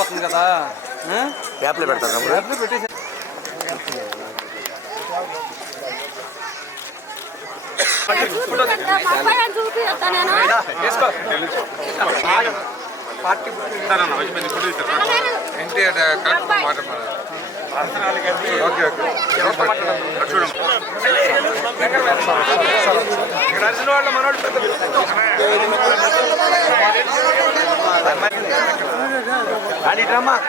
అయిపోతుంది కదా? యాప్లో పెడతాను డబ్బులు పెట్టేసి ఎన్టీఆర్ కరెక్ట్ మాట ఓకే ఓకే ఇక్కడ అర్జున్ వాళ్ళ మనోడు Ramak.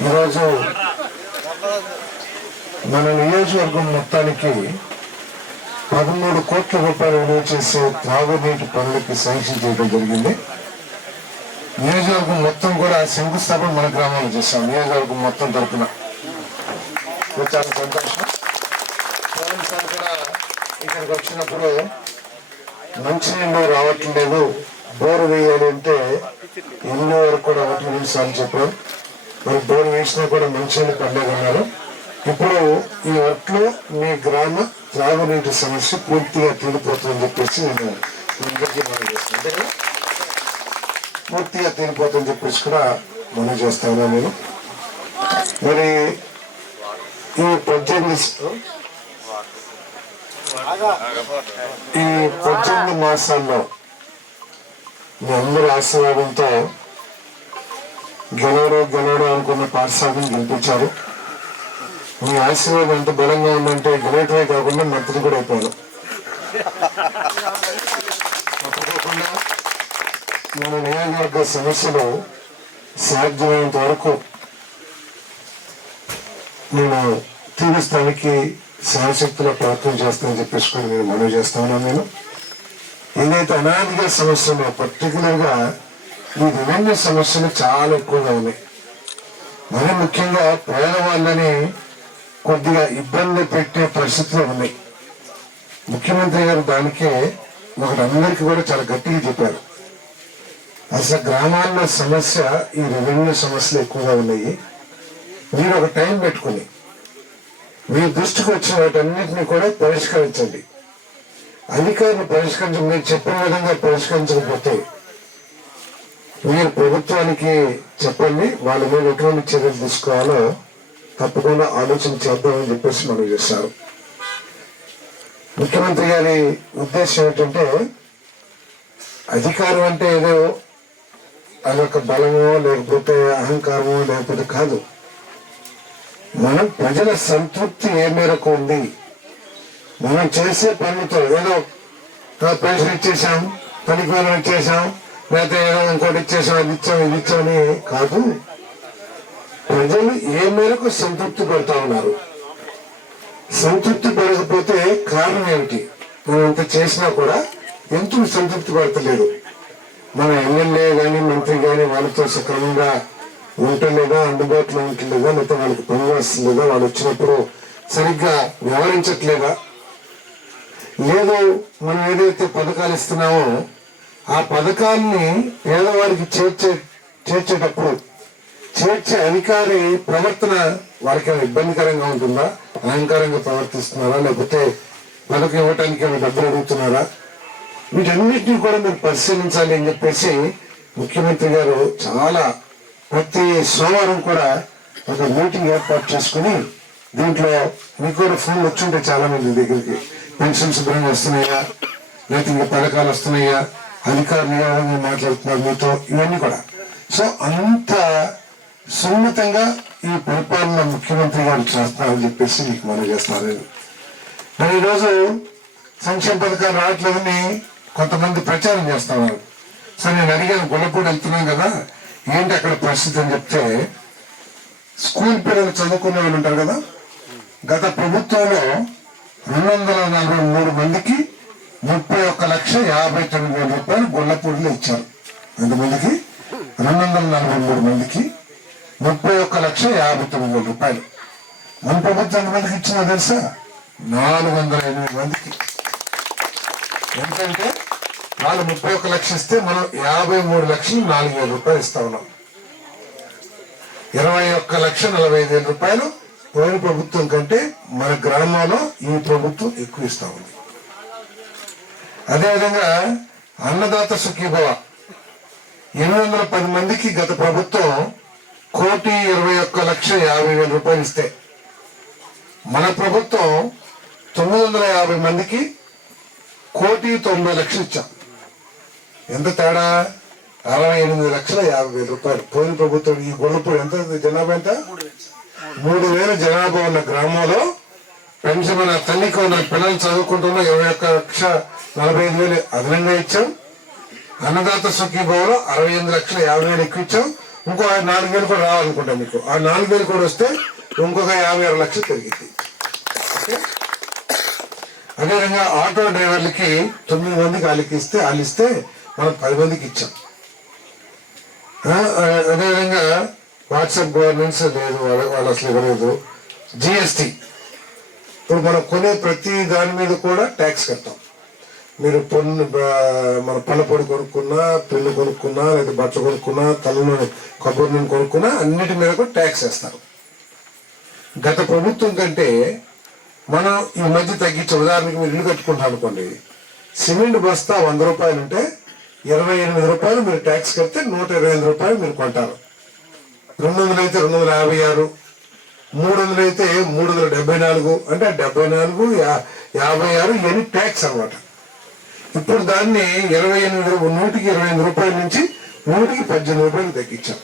ఈరోజు మన నియోజకవర్గం మొత్తానికి పదమూడు కోట్ల రూపాయలు విలువ చేసే త్రాగునీటి పనులకి శాంక్షన్ చేయడం జరిగింది. నియోజకవర్గం శంకుస్థాపన మన గ్రామంలో చేస్తాం నియోజకవర్గం మొత్తం తరపున. చాలా సంతోషం. కూడా ఇక్కడికి వచ్చినప్పుడు మంచినీళ్ళు రావట్లేదు బోర్ వేయాలి అంటే ఇల్లు వరకు కూడా ఒకటి నిమిషాలు చెప్పారు. మరి బోర్ వేసినా కూడా మంచినీళ్ళు పడలేదన్నారు. ఇప్పుడు ఈ వర్క్లో మీ గ్రామ త్రాగునీటి సమస్య పూర్తిగా తీరిపోతుందని చెప్పేసి నేను అందరికీ మనం చేస్తాను పూర్తిగా తీరిపోతుందని చెప్పేసి కూడా మనం చేస్తాను నేను? మరి ఈ పద్దెనిమిది ఈ పద్దెనిమిది మాసాల్లో మీ అందరి ఆశీర్వాదంతో గెలవరు గెలవరు అనుకున్న పాఠశాలను గెలిపించారు. మీ ఆశీర్వాదం ఎంత బలంగా ఉందంటే గెలవటమే కాకుండా మంత్రి కూడా అయిపోయాను మన నియోజకవర్గ సమస్యలు సాధ్యమైనంత వరకు నేను తీరుస్తానికి సహశక్తిలో ప్రయత్నం చేస్తానని చెప్పేసి కూడా నేను మనవి చేస్తాను నేను. ఏదైతే అనాదిగా సమస్యలు పర్టికులర్గా ఈ రెవెన్యూ సమస్యలు చాలా ఎక్కువగా ఉన్నాయి. మరి ముఖ్యంగా పేదవాళ్ళని కొద్దిగా ఇబ్బంది పెట్టే పరిస్థితులు ఉన్నాయి. ముఖ్యమంత్రి గారు దానికే ఒకటి అందరికీ కూడా చాలా గట్టిగా చెప్పారు. అసలు గ్రామాల్లో సమస్య ఈ రెవెన్యూ సమస్యలు ఎక్కువగా ఉన్నాయి. మీరు ఒక టైం పెట్టుకుని మీ దృష్టికి వచ్చిన వాటన్నిటిని కూడా పరిష్కరించండి. అధికారులు పరిష్కరించ మీరు చెప్పిన విధంగా పరిష్కరించకపోతే మీరు ప్రభుత్వానికి చెప్పండి వాళ్ళ మీద ఎటువంటి చర్యలు తీసుకోవాలో తప్పకుండా ఆలోచన చేద్దామని చెప్పేసి మనం చేశారు. ముఖ్యమంత్రి గారి ఉద్దేశం ఏంటంటే అధికారం అంటే ఏదో అదొక బలమో లేకపోతే అహంకారమో లేకపోతే కాదు. మనం ప్రజల సంతృప్తి ఏ మేరకు ఉంది? మనం చేసే పనులతో ఏదో పెన్షన్ ఇచ్చేసాం పనికి వేలు ఇచ్చేసాం లేకపోతే ఏదో ఇంకోటి ఇచ్చేసాం అది ఇచ్చాం ఇది ఇచ్చామని కాదు. ప్రజలు ఏ మేరకు సంతృప్తి పడతా ఉన్నారు? సంతృప్తి పడకపోతే కారణం ఏమిటి? మనం ఇంత చేసినా కూడా ఎందుకు సంతృప్తి పడతలేదు? మన ఎమ్మెల్యే కానీ మంత్రి కానీ వాళ్ళతో సక్రమంగా ఉండలేదా అందుబాటులో ఉంటలేదా లేకపోతే వాళ్ళకి పని వస్తుందా వాళ్ళు వచ్చినప్పుడు సరిగ్గా వ్యవహరించట్లేదా? లేదు మనం ఏదైతే పథకాలు ఇస్తున్నామో ఆ పథకాల్ని పేదవారికి చేర్చే చేర్చేటప్పుడు చేర్చే అధికారి ప్రవర్తన వారికి ఏమైనా ఇబ్బందికరంగా ఉంటుందా? అహంకారంగా ప్రవర్తిస్తున్నారా? లేకపోతే పథకం ఇవ్వటానికి ఏమైనా డబ్బులు అడుగుతున్నారా? వీటన్నిటినీ కూడా మీరు పరిశీలించాలి అని చెప్పేసి ముఖ్యమంత్రి గారు చాలా ప్రతి సోమవారం కూడా ఒక మీటింగ్ ఏర్పాటు చేసుకుని దీంట్లో మీకు కూడా ఫోన్లు వచ్చుంటాయి చాలా మంది దగ్గరికి. పెన్షన్ శుభ్రంగా వస్తున్నాయా? లేకపోతే ఇంకా పథకాలు వస్తున్నాయా? అధికారులు ఏ విధంగా మాట్లాడుతున్నారు మీతో? ఇవన్నీ కూడా. సో అంత సున్నితంగా ఈ పరిపాలన ముఖ్యమంత్రి గారు చేస్తున్నారని చెప్పేసి మీకు మనం చేస్తున్నారు నేను మరి ఈరోజు సంక్షేమ పథకాలు రావట్లేదని కొంతమంది ప్రచారం చేస్తున్నారు. సరే నేను అడిగాను గుల్లపూడి వెళ్తున్నాం కదా ఏంటి అక్కడ పరిస్థితి అని చెప్తే స్కూల్ పిల్లలు చదువుకునే వాళ్ళు ఉంటారు కదా గత ప్రభుత్వంలో రెండు వందల నలభై మూడు మందికి ముప్పై ఒక్క లక్ష యాభై తొమ్మిది వేల రూపాయలు గొల్లపూడిలో ఇచ్చారు. ఎంతమందికి? రెండు వందల నలభై మూడు మందికి ముప్పై ఒక్క లక్ష యాభై తొమ్మిది వేల రూపాయలు. మన ప్రభుత్వం ఎంతమందికి ఇచ్చినా తెలుసా? నాలుగు వందల ఎనిమిది మందికి. ఎందుకంటే వాళ్ళు ముప్పై ఒక్క లక్ష ఇస్తే మనం యాభై మూడు లక్షలు నాలుగు వేల రూపాయలు ఇస్తా ఉన్నాం. ఇరవై ఒక్క లక్ష నలభై ఐదు వేల రూపాయలు పోయిన ప్రభుత్వం కంటే మన గ్రామంలో ఈ ప్రభుత్వం ఎక్కువ ఇస్తా ఉంది. అదేవిధంగా అన్నదాత సుఖీభవ. ఎనిమిది వందల పది మందికి గత ప్రభుత్వం కోటి ఇరవై ఒక్క లక్ష యాభై వేల రూపాయలు ఇస్తే. మన ప్రభుత్వం తొమ్మిది వందల యాభై మందికి కోటి తొంభై లక్షలు ఇచ్చాం. ఎంత తేడా? అరవై ఎనిమిది లక్షల యాభై వేల రూపాయలు. పోయిన ప్రభుత్వం ఈ గొల్లపూడి ఎంత జనాభా ఎంత? మూడు వేల జనాభా ఉన్న గ్రామంలో పెన్షన్ మన తల్లికి ఉన్న పిల్లలు చదువుకుంటున్న ఇరవై ఒక్క లక్ష నలభై ఐదు వేలు అదనంగా ఇచ్చాం. అన్నదాత సుఖీభావంలో అరవై ఎనిమిది లక్షల యాభై వేలు ఎక్కువ ఇచ్చాం. ఇంకో నాలుగు వేలు కూడా రావాలనుకుంటాం మీకు. ఆ నాలుగు వేలు కూడా వస్తే ఇంకొక యాభై ఆరు లక్షలు పెరిగింది అదేవిధంగా ఆటో డ్రైవర్లకి తొమ్మిది మందికి వాళ్ళకి ఇస్తే వాళ్ళు ఇస్తే మనం పది మందికి ఇచ్చాం. అదేవిధంగా వాట్సాప్ గవర్నెన్స్ లేదు వాళ్ళ వాళ్ళు అసలు ఇవ్వలేదు. జిఎస్టి. ఇప్పుడు మనం కొనే ప్రతి దాని మీద కూడా ట్యాక్స్ కట్టాం. మీరు పొన్ను మన పళ్ళ పొడి కొనుక్కున్నా పెన్ను కొనుక్కున్నా లేదా బట్టలు కొనుక్కున్నా తల కొబ్బరి నూనె కొనుక్కున్నా అన్నిటి మీద కూడా ట్యాక్స్ వేస్తారు. గత ప్రభుత్వం కంటే మనం ఈ మధ్య తగ్గించే ఉదాహరణకి మీరు ఇల్లు కట్టుకుంటాం అనుకోండి సిమెంట్ బస్తా వంద రూపాయలు ఉంటే ఇరవై ఎనిమిది రూపాయలు మీరు ట్యాక్స్ కడితే నూట ఇరవై ఎనిమిది రూపాయలు మీరు కొంటారు. రెండు వందలు అయితే రెండు వందల యాభై ఆరు మూడు వందలు అయితే మూడు వందల డెబ్బై నాలుగు అంటే డెబ్బై నాలుగు యా- యాభై ఆరు ఇవన్నీ ట్యాక్స్ అన్నమాట. ఇప్పుడు దాన్ని ఇరవై ఎనిమిది నూటికి ఇరవై ఎనిమిది రూపాయల నుంచి నూటికి పద్దెనిమిది రూపాయలు తగ్గించాం.